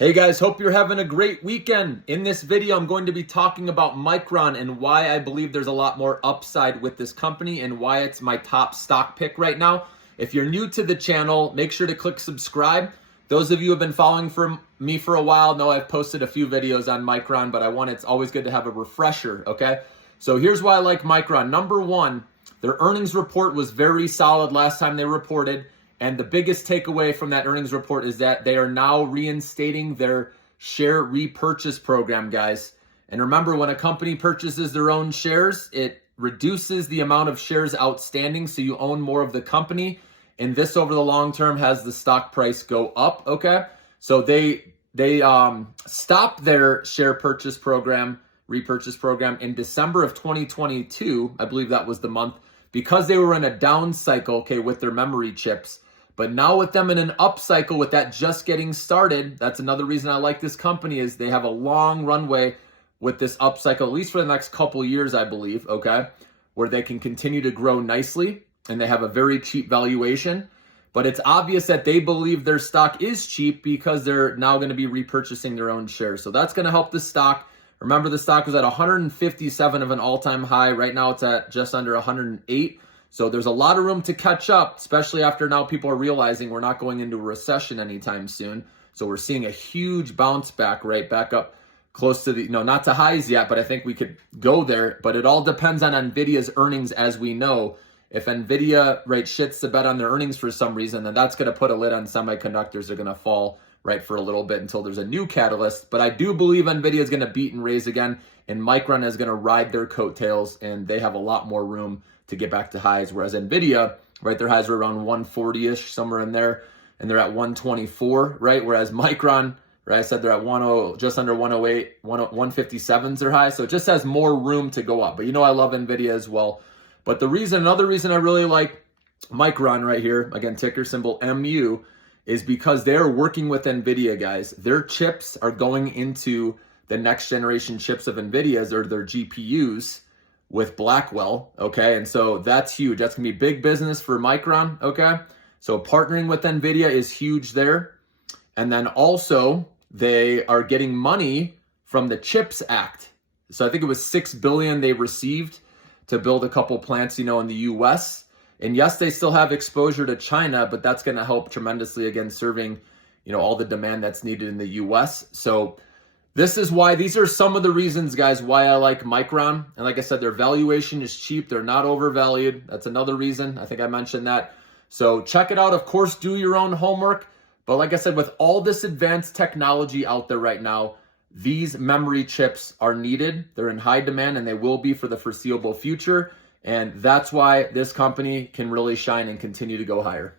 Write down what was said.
Hey guys, hope you're having a great weekend. In this video, I'm going to be talking about Micron and why I believe there's a lot more upside with this company and why it's my top stock pick right now. If you're new to the channel, make sure to click subscribe. Those of you who have been following me for a while know I've posted a few videos on Micron, but it's always good to have a refresher, okay? So here's why I like Micron. Number one, their earnings report was very solid last time they reported. And the biggest takeaway from that earnings report is that they are now reinstating their share repurchase program, guys. And remember, when a company purchases their own shares, it reduces the amount of shares outstanding, so you own more of the company. And this, over the long term, has the stock price go up, okay? So they stopped their share repurchase program in December of 2022. I believe that was the month, because they were in a down cycle, okay, with their memory chips. But now with them in an up cycle, with that just getting started, that's another reason I like this company, is they have a long runway with this up cycle, at least for the next couple years, I believe, okay, where they can continue to grow nicely, and they have a very cheap valuation. But it's obvious that they believe their stock is cheap because they're now going to be repurchasing their own shares. So that's going to help the stock. Remember, the stock was at 157 of an all-time high. Right now it's at just under 108. So there's a lot of room to catch up, especially after now people are realizing we're not going into a recession anytime soon. So we're seeing a huge bounce back, right? Back up close to the, not to highs yet, but I think we could go there. But it all depends on Nvidia's earnings, as we know. If Nvidia, right, shits the bed on their earnings for some reason, then that's going to put a lid on semiconductors. They're going to fall, right, for a little bit until there's a new catalyst. But I do believe Nvidia is going to beat and raise again, and Micron is going to ride their coattails, and they have a lot more room to get back to highs. Whereas Nvidia, right, their highs were around 140-ish, somewhere in there, and they're at 124, right? Whereas Micron, right, I said they're at 10, just under 108, 157's their high. So it just has more room to go up. But I love Nvidia as well. But another reason I really like Micron right here, again, ticker symbol MU, is because they're working with Nvidia, guys. Their chips are going into the next generation chips of Nvidia's, or their GPUs, with Blackwell, okay? And so that's huge. That's gonna be big business for Micron, okay? So partnering with Nvidia is huge there. And then also, they are getting money from the CHIPS Act. So I think it was $6 billion they received to build a couple plants, in the US. And yes, they still have exposure to China, but that's gonna help tremendously, again, serving, all the demand that's needed in the US. So these are some of the reasons, guys, why I like Micron. And like I said, their valuation is cheap. They're not overvalued. That's another reason. I think I mentioned that. So check it out. Of course, do your own homework. But like I said, with all this advanced technology out there right now, these memory chips are needed. They're in high demand, and they will be for the foreseeable future. And that's why this company can really shine and continue to go higher.